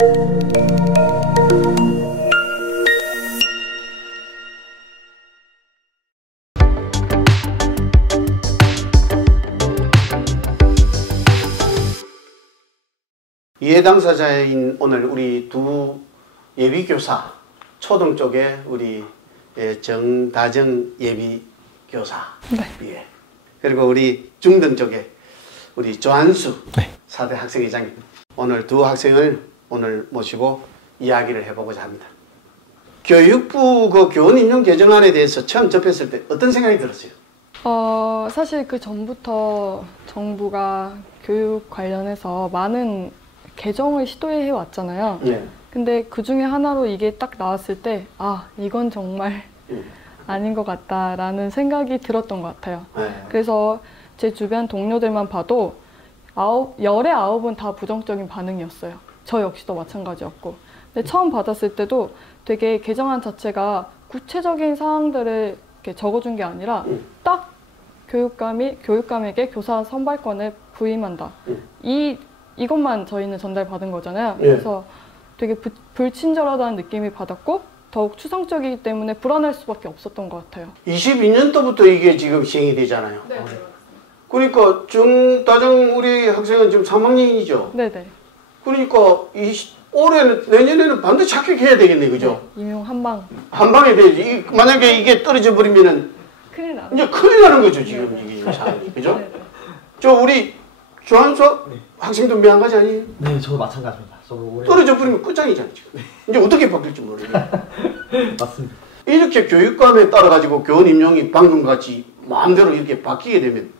이해 당사자인 오늘 우리 두 예비교사, 초등 쪽에 우리 정다정 예비교사, 네. 예. 그리고 우리 중등 쪽에 우리 조한수 네. 4대 학생회장님, 오늘 두 학생을 오늘 모시고 이야기를 해보고자 합니다. 교육부 그 교원 임용 개정안에 대해서 처음 접했을 때 어떤 생각이 들었어요? 사실 그 전부터 정부가 교육 관련해서 많은 개정을 시도해 왔잖아요. 네. 근데 그 중에 하나로 이게 딱 나왔을 때, 아, 이건 정말 아닌 것 같다라는 생각이 들었던 것 같아요. 네. 그래서 제 주변 동료들만 봐도 10에 9은 다 부정적인 반응이었어요. 저 역시도 마찬가지였고. 근데 처음 받았을 때도 되게 개정안 자체가 구체적인 사항들을 이렇게 적어준 게 아니라 딱 교육감에게 교사 선발권을 부임한다. 이것만 저희는 전달받은 거잖아요. 예. 그래서 되게 불친절하다는 느낌이 받았고 더욱 추상적이기 때문에 불안할 수밖에 없었던 것 같아요. 22년도부터 이게 지금 시행이 되잖아요. 네. 그러니까 정다정 우리 학생은 지금 3학년이죠. 네네. 그러니까 올해는 내년에는 반드시 합격해야 되겠네, 그죠? 네, 임용 한방. 한 방에 돼야지. 만약에 이게 떨어져 버리면은 큰일 나요. 이제 큰일 나는 거죠, 지금 이게 상황이, 그죠? 네네. 저 우리 조한수 학생도 매한가지 아니에요? 네, 저도 마찬가지입니다. 저도 올해 떨어져 버리면 끝장이잖아요, 지금. 이제 어떻게 바뀔지 모르겠어요. 맞습니다. 이렇게 교육감에 따라 가지고 교원 임용이 방금 같이 마음대로 이렇게 바뀌게 되면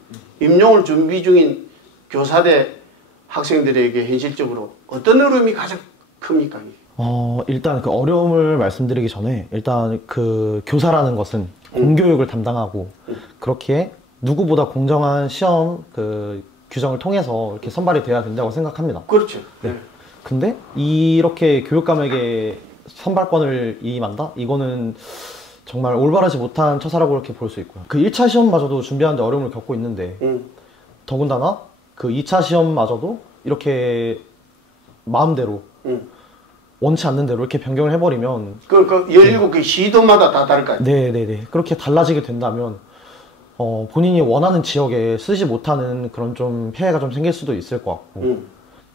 임용을 준비 중인 교사대 학생들에게 현실적으로 어떤 어려움이 가장 큽니까? 일단 그 어려움을 말씀드리기 전에 일단 그 교사라는 것은 공교육을 담당하고 그렇게 누구보다 공정한 시험 그 규정을 통해서 이렇게 선발이 돼야 된다고 생각합니다. 그렇죠. 네. 근데 이렇게 교육감에게 선발권을 이임한다? 이거는 정말 올바르지 못한 처사라고 이렇게 볼 수 있고요. 그 1차 시험마저도 준비하는데 어려움을 겪고 있는데 더군다나 그 2차 시험마저도 이렇게 마음대로 원치 않는 대로 이렇게 변경을 해버리면 그러니까 17개 시도마다 다 다를 거 아니에요? 네네네. 그렇게 달라지게 된다면 본인이 원하는 지역에 쓰지 못하는 그런 좀 폐해가 좀 생길 수도 있을 것 같고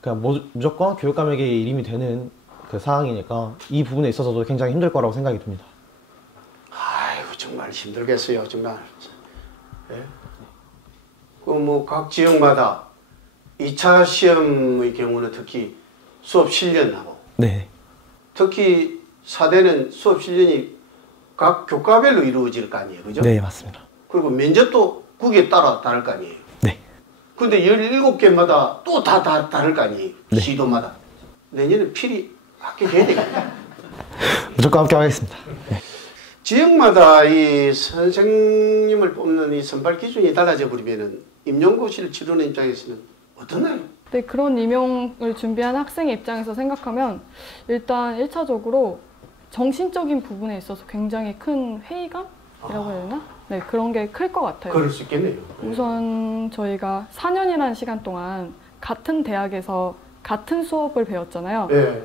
그냥 무조건 교육감에게 이임이 되는 그 상황이니까 이 부분에 있어서도 굉장히 힘들 거라고 생각이 듭니다. 아이고 정말 힘들겠어요, 정말. 예? 그 뭐 각 지역마다 2차 시험의 경우는 특히 수업 실련하고 네. 특히 4대는 수업 실련이 각 교과별로 이루어질 거 아니에요, 그죠? 네, 맞습니다. 그리고 면접도 국에 따라 다를 거 아니에요. 네. 근데 17개마다 또 다 다를 거 아니에요. 네. 시도마다. 내년에 필히 합격해야 되겠네요. 무조건 합격하겠습니다. 네. 지역마다 이 선생님을 뽑는 이 선발 기준이 달라져 버리면은 임용고시를 치르는 입장에서는 어떠나요? 네, 그런 임용을 준비한 학생의 입장에서 생각하면 일단 1차적으로 정신적인 부분에 있어서 굉장히 큰 회의감이라고 해야 되나? 네, 그런 게 클 것 같아요. 그럴 수 있겠네요. 우선 저희가 4년이라는 시간 동안 같은 대학에서 같은 수업을 배웠잖아요. 네.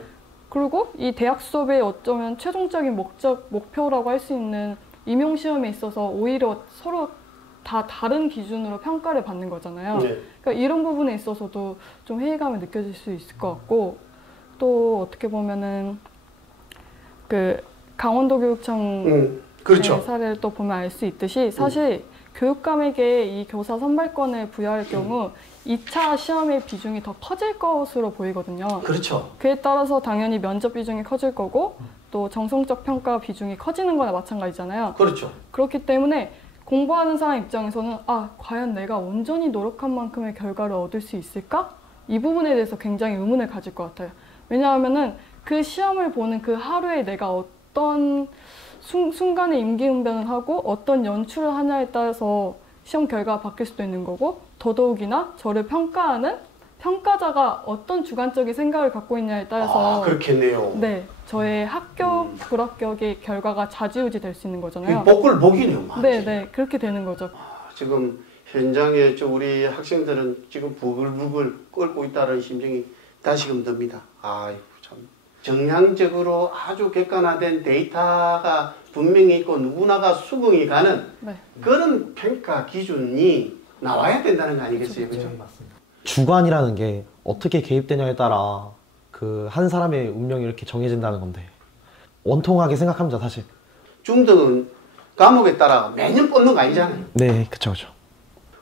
그리고 이 대학 수업의 어쩌면 최종적인 목표라고 할 수 있는 임용시험에 있어서 오히려 서로 다 다른 기준으로 평가를 받는 거잖아요. 네. 그러니까 이런 부분에 있어서도 좀 회의감을 느껴질 수 있을 것 같고 또 어떻게 보면은 그 강원도 교육청 그렇죠. 사례를 또 보면 알 수 있듯이 사실 교육감에게 이 교사 선발권을 부여할 경우 2차 시험의 비중이 더 커질 것으로 보이거든요. 그렇죠. 그에 따라서 당연히 면접 비중이 커질 거고 또 정성적 평가 비중이 커지는 거나 마찬가지잖아요. 그렇죠. 그렇기 때문에 공부하는 사람 입장에서는 아, 과연 내가 온전히 노력한 만큼의 결과를 얻을 수 있을까? 이 부분에 대해서 굉장히 의문을 가질 것 같아요. 왜냐하면은 그 시험을 보는 그 하루에 내가 어떤 순간에 임기응변을 하고 어떤 연출을 하냐에 따라서 시험 결과가 바뀔 수도 있는 거고 더더욱이나 저를 평가하는 평가자가 어떤 주관적인 생각을 갖고 있냐에 따라서 그렇겠네요. 네, 저의 합격, 불합격의 결과가 좌지우지 될 수 있는 거잖아요. 복을 복이네요. 네, 네, 그렇게 되는 거죠. 지금 현장에 우리 학생들은 지금 부글부글 끓고 있다는 심정이 다시금 듭니다. 아이고, 참 정량적으로 아주 객관화된 데이터가 분명히 있고 누구나가 수긍이 가는 네. 그런 평가 기준이 나와야 된다는 거 아니겠어요? 그죠? 맞습니다. 주관이라는 게 어떻게 개입되냐에 따라 그 한 사람의 운명이 이렇게 정해진다는 건데 원통하게 생각합니다, 사실. 중등은 과목에 따라 매년 뽑는 거 아니잖아요. 네, 그쵸, 그쵸.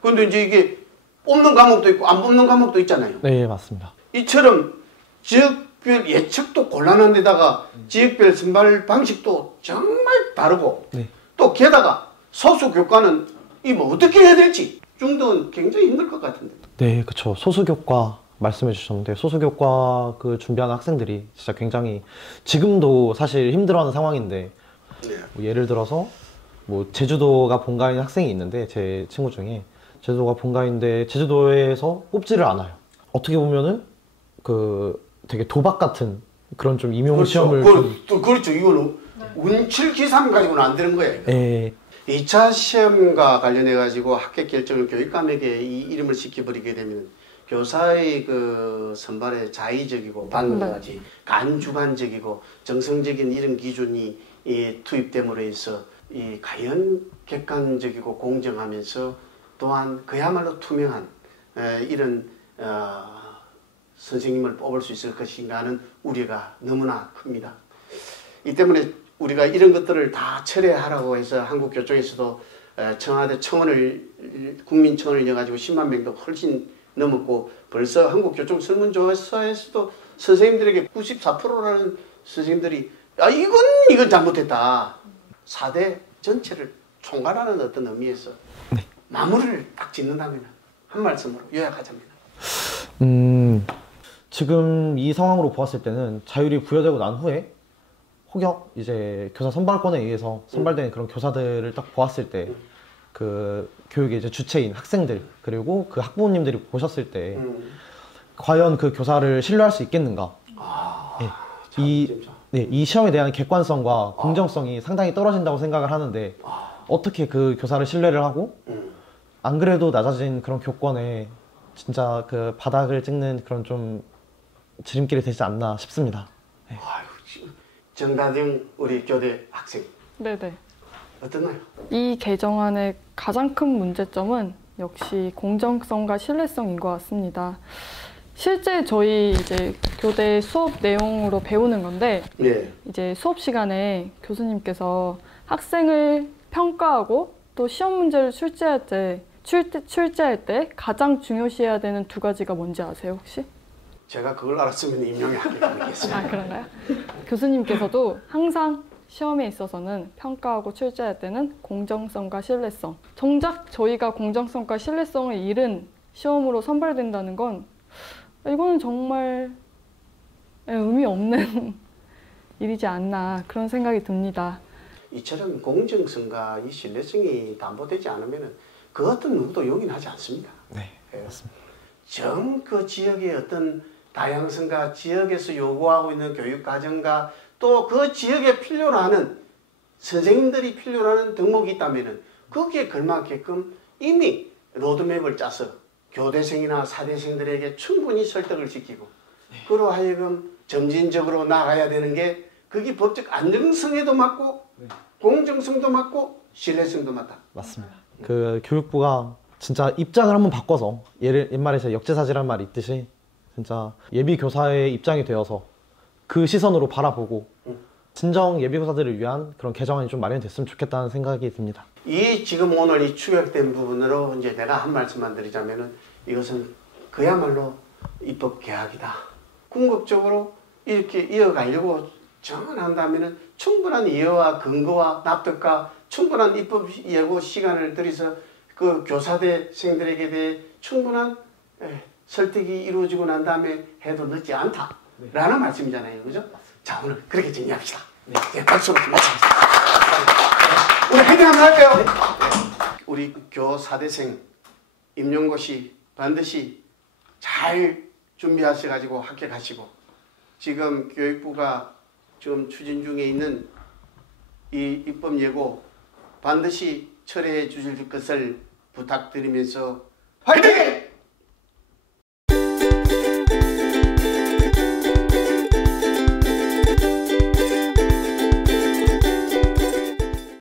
근데 이제 이게 뽑는 과목도 있고 안 뽑는 과목도 있잖아요. 네, 맞습니다. 이처럼 지역별 예측도 곤란한 데다가 지역별 선발 방식도 정말 다르고 네. 또 게다가 소수 교과는 이 뭐 어떻게 해야 될지 중등은 굉장히 힘들 것 같은데. 네, 그쵸. 소수교과 말씀해 주셨는데 소수교과 그 준비하는 학생들이 진짜 굉장히 지금도 사실 힘들어하는 상황인데 뭐 예를 들어서 뭐 제주도가 본가인 학생이 있는데 제 친구 중에 제주도가 본가인데 제주도에서 뽑지를 않아요. 어떻게 보면은 그 되게 도박 같은 그런 좀 임용 시험을 그렇죠. 이거는 운칠 기삼 가지고는 안 되는 거예요. 예. 2차 시험과 관련해 가지고 합격 결정을 교육감에게 이 이름을 시켜버리게 되면 교사의 그 선발에 자의적이고 방금 같이 간주관적이고 정성적인 이런 기준이 투입됨으로 해서 이 과연 객관적이고 공정하면서 또한 그야말로 투명한 이런 선생님을 뽑을 수 있을 것인가 하는 우려가 너무나 큽니다. 이 때문에 우리가 이런 것들을 다 철회하라고 해서 한국교총에서도 청와대 청원을 국민청원을 여가지고 10만 명도 훨씬 넘었고 벌써 한국교총 설문조사에서도 선생님들에게 94%라는 선생님들이 이건 잘못했다. 4대 전체를 총괄하는 어떤 의미에서 마무리를 딱 짓는다면 한 말씀으로 요약하자면 지금 이 상황으로 보았을 때는 자율이 부여되고 난 후에 혹여 이제 교사 선발권에 의해서 선발된 그런 교사들을 딱 보았을 때 그 교육의 이제 주체인 학생들 그리고 그 학부모님들이 보셨을 때 과연 그 교사를 신뢰할 수 있겠는가? 이 시험에 대한 객관성과 공정성이 상당히 떨어진다고 생각을 하는데 어떻게 그 교사를 신뢰를 하고 안 그래도 낮아진 그런 교권에 진짜 그 바닥을 찍는 그런 좀 지름길이 되지 않나 싶습니다. 네. 정다정 우리 교대 학생. 네네. 어떠나요? 이 개정안의 가장 큰 문제점은 역시 공정성과 신뢰성인 것 같습니다. 실제 저희 이제 교대 수업 내용으로 배우는 건데 이제 수업 시간에 교수님께서 학생을 평가하고 또 시험 문제를 출제할 때 가장 중요시해야 되는 두 가지가 뭔지 아세요 혹시? 제가 그걸 알았으면 임용에 합격하겠습니다. 아 그런가요? 교수님께서도 항상 시험에 있어서는 평가하고 출제할 때는 공정성과 신뢰성. 정작 저희가 공정성과 신뢰성을 잃은 시험으로 선발된다는 건 이거는 정말 의미 없는 일이지 않나 그런 생각이 듭니다. 이처럼 공정성과 이 신뢰성이 담보되지 않으면 그 어떤 누구도 용인하지 않습니다. 네, 맞습니다. 전 그 지역의 어떤 다양성과 지역에서 요구하고 있는 교육 과정과 또 그 지역에 필요로 하는 선생님들이 필요로 하는 덕목이 있다면 거기에 걸맞게끔 이미 로드맵을 짜서 교대생이나 사대생들에게 충분히 설득을 시키고 그로 하여금 점진적으로 나가야 되는 게 그게 법적 안정성에도 맞고 공정성도 맞고 신뢰성도 맞다. 맞습니다. 그 교육부가 진짜 입장을 한번 바꿔서 옛말에 역지사지란 말이 있듯이 진짜 예비 교사의 입장이 되어서 그 시선으로 바라보고 진정 예비 교사들을 위한 그런 개정안이 좀 마련됐으면 좋겠다는 생각이 듭니다. 이 지금 오늘 이 추격된 부분으로 이제 내가 한 말씀만 드리자면은 이것은 그야말로 입법 개혁이다. 궁극적으로 이렇게 이어가려고 정언한다면은 충분한 이해와 근거와 납득과 충분한 입법 예고 시간을 들여서 그 교사대생들에게 대해 충분한 설득이 이루어지고 난 다음에 해도 늦지 않다라는 말씀이잖아요. 그죠? 자, 오늘 그렇게 정리합시다. 네, 박수로 마치겠습니다. 우리 화이팅 한번 할까요? 우리 교사대생 임용고시 반드시 잘 준비하셔가지고 합격하시고 지금 교육부가 지금 추진 중에 있는 이 입법 예고 반드시 철회해 주실 것을 부탁드리면서 화이팅!